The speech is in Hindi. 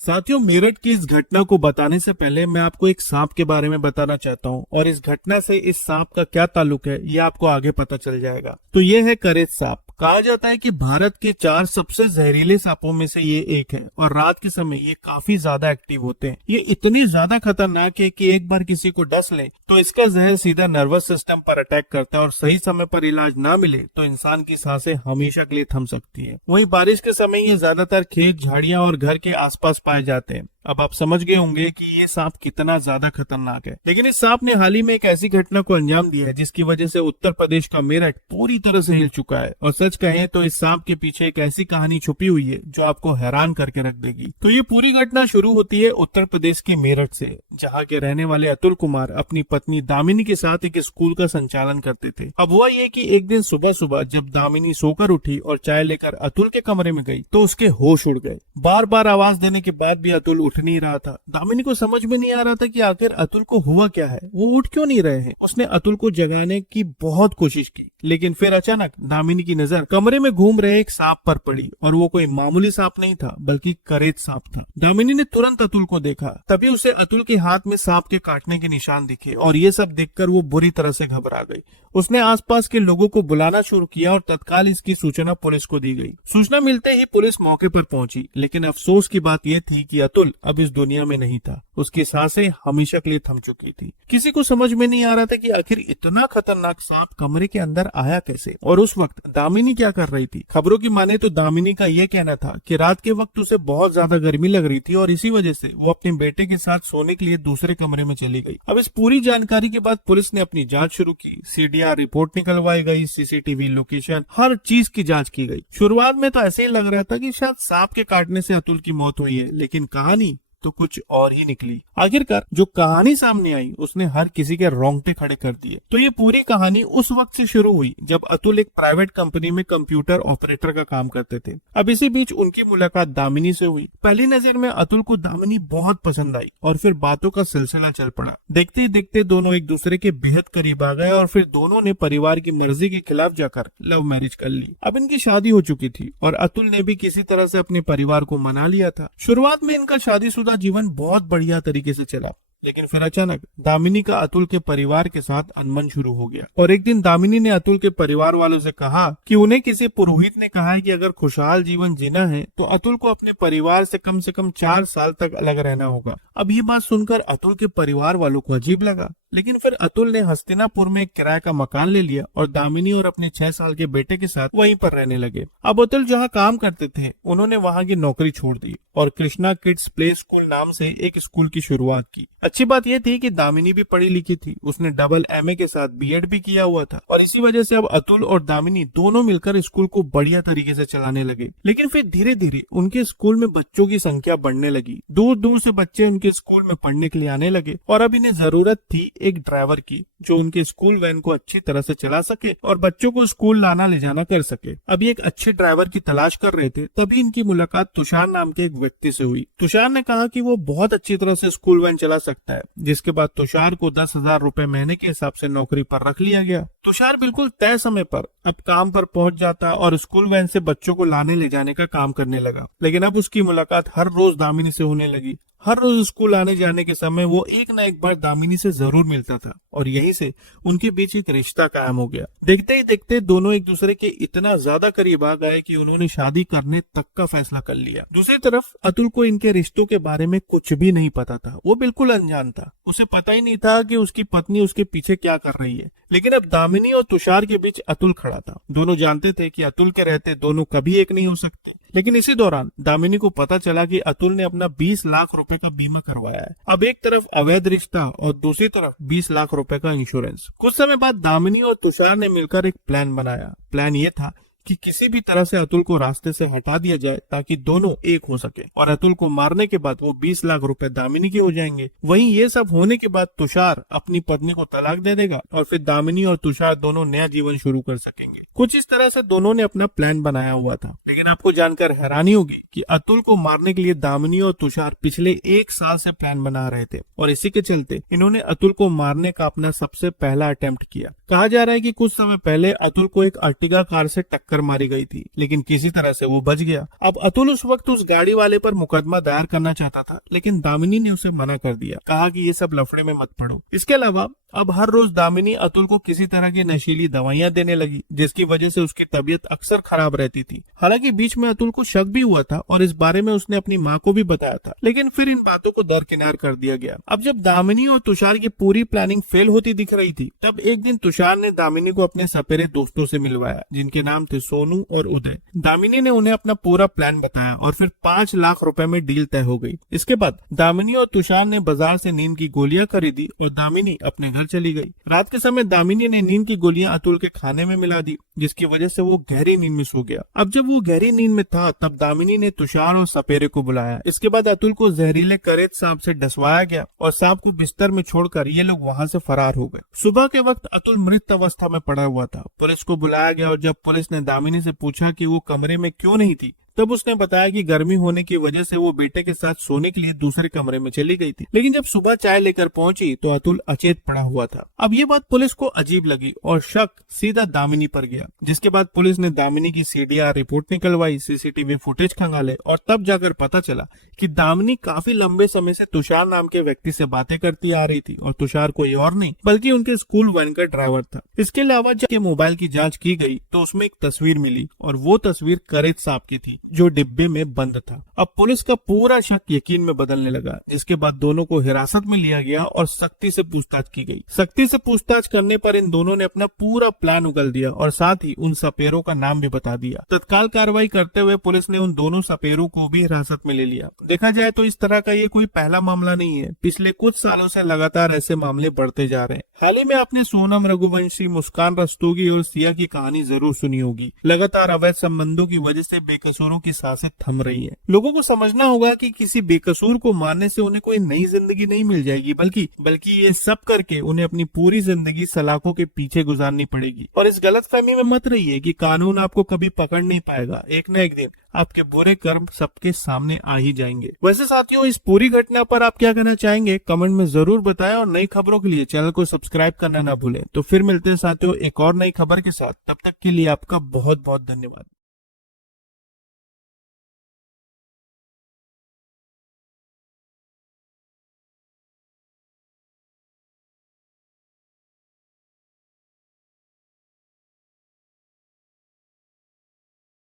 साथियों, मेरठ की इस घटना को बताने से पहले मैं आपको एक सांप के बारे में बताना चाहता हूं और इस घटना से इस सांप का क्या ताल्लुक है ये आपको आगे पता चल जाएगा। तो ये है करेत सांप। कहा जाता है कि भारत के 4 सबसे जहरीले सांपों में से ये एक है और रात के समय ये काफी ज्यादा एक्टिव होते हैं। ये इतनी ज्यादा खतरनाक है कि एक बार किसी को डस ले तो इसका जहर सीधा नर्वस सिस्टम पर अटैक करता है और सही समय पर इलाज ना मिले तो इंसान की सांसें हमेशा के लिए थम सकती है। वहीं बारिश के समय ये ज्यादातर खेत, झाड़ियां और घर के आसपास पाए जाते हैं। अब आप समझ गए होंगे कि ये सांप कितना ज्यादा खतरनाक है। लेकिन इस सांप ने हाल ही में एक ऐसी घटना को अंजाम दिया है जिसकी वजह से उत्तर प्रदेश का मेरठ पूरी तरह से हिल चुका है। और सच कहें तो इस सांप के पीछे एक ऐसी कहानी छुपी हुई है जो आपको हैरान करके रख देगी। तो ये पूरी घटना शुरू होती है उत्तर प्रदेश के मेरठ से, जहाँ के रहने वाले अतुल कुमार अपनी पत्नी दामिनी के साथ एक स्कूल का संचालन करते थे। अब हुआ ये कि एक दिन सुबह सुबह जब दामिनी सोकर उठी और चाय लेकर अतुल के कमरे में गई तो उसके होश उड़ गए। बार बार आवाज देने के बाद भी अतुल उठ नहीं रहा था। दामिनी को समझ में नहीं आ रहा था कि आखिर अतुल को हुआ क्या है, वो उठ क्यों नहीं रहे हैं। उसने अतुल को जगाने की बहुत कोशिश की, लेकिन फिर अचानक दामिनी की नजर कमरे में घूम रहे एक सांप पर पड़ी और वो कोई मामूली सांप नहीं था बल्कि करेत सांप था। दामिनी ने तुरंत अतुल को देखा, तभी उसे अतुल के हाथ में सांप के काटने के निशान दिखे और ये सब देखकर वो बुरी तरह से घबरा गई। उसने आसपास के लोगों को बुलाना शुरू किया और तत्काल इसकी सूचना पुलिस को दी गई। सूचना मिलते ही पुलिस मौके पर पहुंची, लेकिन अफसोस की बात यह थी कि अतुल अब इस दुनिया में नहीं था। उसकी सांसें हमेशा के लिए थम चुकी थी। किसी को समझ में नहीं आ रहा था कि आखिर इतना खतरनाक सांप कमरे के अंदर आया कैसे और उस वक्त दामिनी क्या कर रही थी। खबरों की माने तो दामिनी का यह कहना था कि रात के वक्त उसे बहुत ज्यादा गर्मी लग रही थी और इसी वजह से वो अपने बेटे के साथ सोने के लिए दूसरे कमरे में चली गई। अब इस पूरी जानकारी के बाद पुलिस ने अपनी जांच शुरू की। सीडीआर रिपोर्ट निकलवाई गई, सीसीटीवी लोकेशन, हर चीज की जांच की गई। शुरुआत में तो ऐसे ही लग रहा था कि शायद सांप के काटने से अतुल की मौत हुई है, लेकिन कहानी तो कुछ और ही निकली। आखिरकार जो कहानी सामने आई उसने हर किसी के रोंगटे खड़े कर दिए। तो ये पूरी कहानी उस वक्त से शुरू हुई जब अतुल एक प्राइवेट कंपनी में कंप्यूटर ऑपरेटर का काम करते थे। अब इसी बीच उनकी मुलाकात दामिनी से हुई। पहली नजर में अतुल को दामिनी बहुत पसंद आई और फिर बातों का सिलसिला चल पड़ा। देखते ही देखते दोनों एक दूसरे के बेहद करीब आ गए और फिर दोनों ने परिवार की मर्जी के खिलाफ जाकर लव मैरिज कर ली। अब इनकी शादी हो चुकी थी और अतुल ने भी किसी तरह से अपने परिवार को मना लिया था। शुरुआत में इनका शादीशुदा जीवन बहुत बढ़िया तरीके से चला, लेकिन फिर अचानक दामिनी का अतुल के परिवार के साथ अनबन शुरू हो गया। और एक दिन दामिनी ने अतुल के परिवार वालों से कहा कि उन्हें किसी पुरोहित ने कहा है कि अगर खुशहाल जीवन जीना है तो अतुल को अपने परिवार से कम 4 साल तक अलग रहना होगा। अब ये बात सुनकर अतुल के परिवार वालों को अजीब लगा, लेकिन फिर अतुल ने हस्तिनापुर में एक किराए का मकान ले लिया और दामिनी और अपने 6 साल के बेटे के साथ वहीं पर रहने लगे। अब अतुल जहाँ काम करते थे उन्होंने वहाँ की नौकरी छोड़ दी और कृष्णा किड्स प्ले स्कूल नाम से एक स्कूल की शुरुआत की। अच्छी बात यह थी कि दामिनी भी पढ़ी लिखी थी, उसने डबल एमए के साथ बीएड भी किया हुआ था और इसी वजह से अब अतुल और दामिनी दोनों मिलकर स्कूल को बढ़िया तरीके से चलाने लगे। लेकिन फिर धीरे धीरे उनके स्कूल में बच्चों की संख्या बढ़ने लगी। दूर दूर से बच्चे उनके स्कूल में पढ़ने के लिए आने लगे और अब इन्हें जरूरत थी एक ड्राइवर की जो उनके स्कूल वैन को अच्छी तरह से चला सके और बच्चों को स्कूल लाना ले जाना कर सके। अभी एक अच्छे ड्राइवर की तलाश कर रहे थे, तभी इनकी मुलाकात तुषार नाम के एक व्यक्ति से हुई। तुषार ने कहा कि वो बहुत अच्छी तरह से स्कूल वैन चला सकता है, जिसके बाद तुषार को 10,000 रुपए महीने के हिसाब से नौकरी पर रख लिया गया। तुषार बिल्कुल तय समय पर अब काम पर पहुंच जाता और स्कूल वैन से बच्चों को लाने ले जाने का काम करने लगा। लेकिन अब उसकी मुलाकात हर रोज दामिनी से होने लगी। हर रोज स्कूल आने जाने के समय वो एक न एक बार दामिनी से जरूर मिलता था और यहीं से उनके बीच एक रिश्ता कायम हो गया। देखते ही देखते दोनों एक दूसरे के इतना ज्यादा करीब आ गए कि उन्होंने शादी करने तक का फैसला कर लिया। दूसरी तरफ अतुल को इनके रिश्तों के बारे में कुछ भी नहीं पता था। वो बिल्कुल अनजान था। उसे पता ही नहीं था कि उसकी पत्नी उसके पीछे क्या कर रही है। लेकिन अब दामिनी और तुषार के बीच अतुल खड़ा था। दोनों जानते थे कि अतुल के रहते दोनों कभी एक नहीं हो सकते। लेकिन इसी दौरान दामिनी को पता चला कि अतुल ने अपना 20 लाख रुपए का बीमा करवाया है। अब एक तरफ अवैध रिश्ता और दूसरी तरफ 20 लाख रुपए का इंश्योरेंस। कुछ समय बाद दामिनी और तुषार ने मिलकर एक प्लान बनाया। प्लान ये था कि किसी भी तरह से अतुल को रास्ते से हटा दिया जाए ताकि दोनों एक हो सके और अतुल को मारने के बाद वो 20 लाख रुपए दामिनी के हो जाएंगे। वहीं ये सब होने के बाद तुषार अपनी पत्नी को तलाक दे देगा और फिर दामिनी और तुषार दोनों नया जीवन शुरू कर सकेंगे। कुछ इस तरह से दोनों ने अपना प्लान बनाया हुआ था। लेकिन आपको जानकर हैरानी होगी कि अतुल को मारने के लिए दामिनी और तुषार पिछले 1 साल से प्लान बना रहे थे और इसी के चलते इन्होंने अतुल को मारने का अपना सबसे पहला अटेम्प्ट किया। कहा जा रहा है कि कुछ समय पहले अतुल को एक अर्टिगा कार से टक्कर टक्कर मारी गई थी, लेकिन किसी तरह से वो बच गया। अब अतुल उस वक्त उस गाड़ी वाले पर मुकदमा दायर करना चाहता था, लेकिन दामिनी ने उसे मना कर दिया, कहा कि ये सब लफड़े में मत पड़ो। इसके अलावा अब हर रोज दामिनी अतुल को किसी तरह की नशीली दवाइयां देने लगी, जिसकी वजह से उसकी तबीयत अक्सर खराब रहती थी। हालांकि बीच में अतुल को शक भी हुआ था और इस बारे में उसने अपनी माँ को भी बताया था, लेकिन फिर इन बातों को दरकिनार कर दिया गया। अब जब दामिनी और तुषार की पूरी प्लानिंग फेल होती दिख रही थी, तब एक दिन तुषार ने दामिनी को अपने सपेरे दोस्तों से मिलवाया, जिनके नाम थे सोनू और उदय। दामिनी ने उन्हें अपना पूरा प्लान बताया और फिर 5 लाख रुपए में डील तय हो गई। इसके बाद दामिनी और तुषार ने बाजार से नींद की गोलियां खरीदी और दामिनी अपने घर चली गई। रात के समय दामिनी ने नींद की गोलियां अतुल के खाने में मिला दी, जिसकी वजह से वो गहरी नींद में सो गया। अब जब वो गहरी नींद में था, तब दामिनी ने तुषार और सपेरे को बुलाया। इसके बाद अतुल को जहरीले करेत सांप से डसवाया गया और सांप को बिस्तर में छोड़कर ये लोग वहां से फरार हो गए। सुबह के वक्त अतुल मृत अवस्था में पड़ा हुआ था। पुलिस को बुलाया गया और जब पुलिस ने दामिनी से पूछा कि वो कमरे में क्यों नहीं थी, तब उसने बताया कि गर्मी होने की वजह से वो बेटे के साथ सोने के लिए दूसरे कमरे में चली गई थी, लेकिन जब सुबह चाय लेकर पहुंची तो अतुल अचेत पड़ा हुआ था। अब ये बात पुलिस को अजीब लगी और शक सीधा दामिनी पर गया, जिसके बाद पुलिस ने दामिनी की सीडीआर रिपोर्ट निकलवाई, सीसीटीवी फुटेज खंगाले और तब जाकर पता चला कि दामिनी काफी लंबे समय से तुषार नाम के व्यक्ति से बातें करती आ रही थी और तुषार कोई और नहीं बल्कि उनके स्कूल वैन का ड्राइवर था। इसके अलावा जब मोबाइल की जांच की गई तो उसमें एक तस्वीर मिली और वो तस्वीर करेत सांप की थी, जो डिब्बे में बंद था। अब पुलिस का पूरा शक यकीन में बदलने लगा, जिसके बाद दोनों को हिरासत में लिया गया और सख्ती से पूछताछ की गई। सख्ती से पूछताछ करने पर इन दोनों ने अपना पूरा प्लान उगल दिया और साथ ही उन सपेरों का नाम भी बता दिया। तत्काल कार्रवाई करते हुए पुलिस ने उन दोनों सपेरों को भी हिरासत में ले लिया। देखा जाए तो इस तरह का ये कोई पहला मामला नहीं है, पिछले कुछ सालों से लगातार ऐसे मामले बढ़ते जा रहे हैं। हाल ही में आपने सोनम रघुवंशी, मुस्कान रस्तोगी और सिया की कहानी जरूर सुनी होगी। लगातार अवैध संबंधों की वजह से बेकसूरों की सांसें थम रही है। लोगों को समझना होगा कि किसी बेकसूर को मारने से उन्हें कोई नई जिंदगी नहीं मिल जाएगी, बल्कि ये सब करके उन्हें अपनी पूरी जिंदगी सलाखों के पीछे गुजारनी पड़ेगी। और इस गलतफहमी में मत रहिए कि कानून आपको कभी पकड़ नहीं पाएगा। एक न एक दिन आपके बुरे कर्म सबके सामने आ ही जाएंगे। वैसे साथियों, इस पूरी घटना पर आप क्या कहना चाहेंगे कमेंट में जरूर बताएं और नई खबरों के लिए चैनल को सब्सक्राइब करना ना भूलें। तो फिर मिलते हैं साथियों एक और नई खबर के साथ, तब तक के लिए आपका बहुत बहुत धन्यवाद।